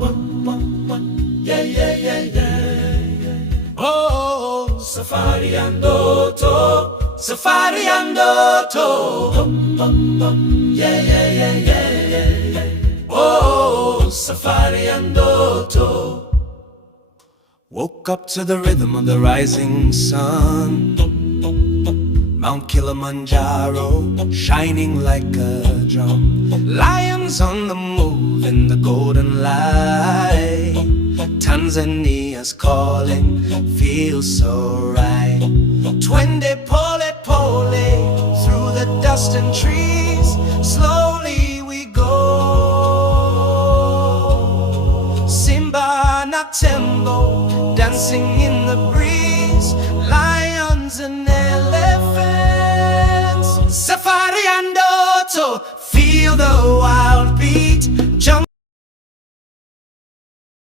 Yeah, yeah, yeah, yeah. Oh, safari ya ndoto, safari ya ndoto. Yeah, yeah, yeah, yeah, yeah. Oh, safari ya ndoto. Woke up to the rhythm of the rising sun. Mount Kilimanjaro shining like a drum. Lions on the move in the golden light. Tanzania's calling, feels so right. Twende pole pole through the dust and trees. Slowly we go. Simba na Tembo dancing in the breeze. Lions and elephants. Safari ya ndoto, feel the wild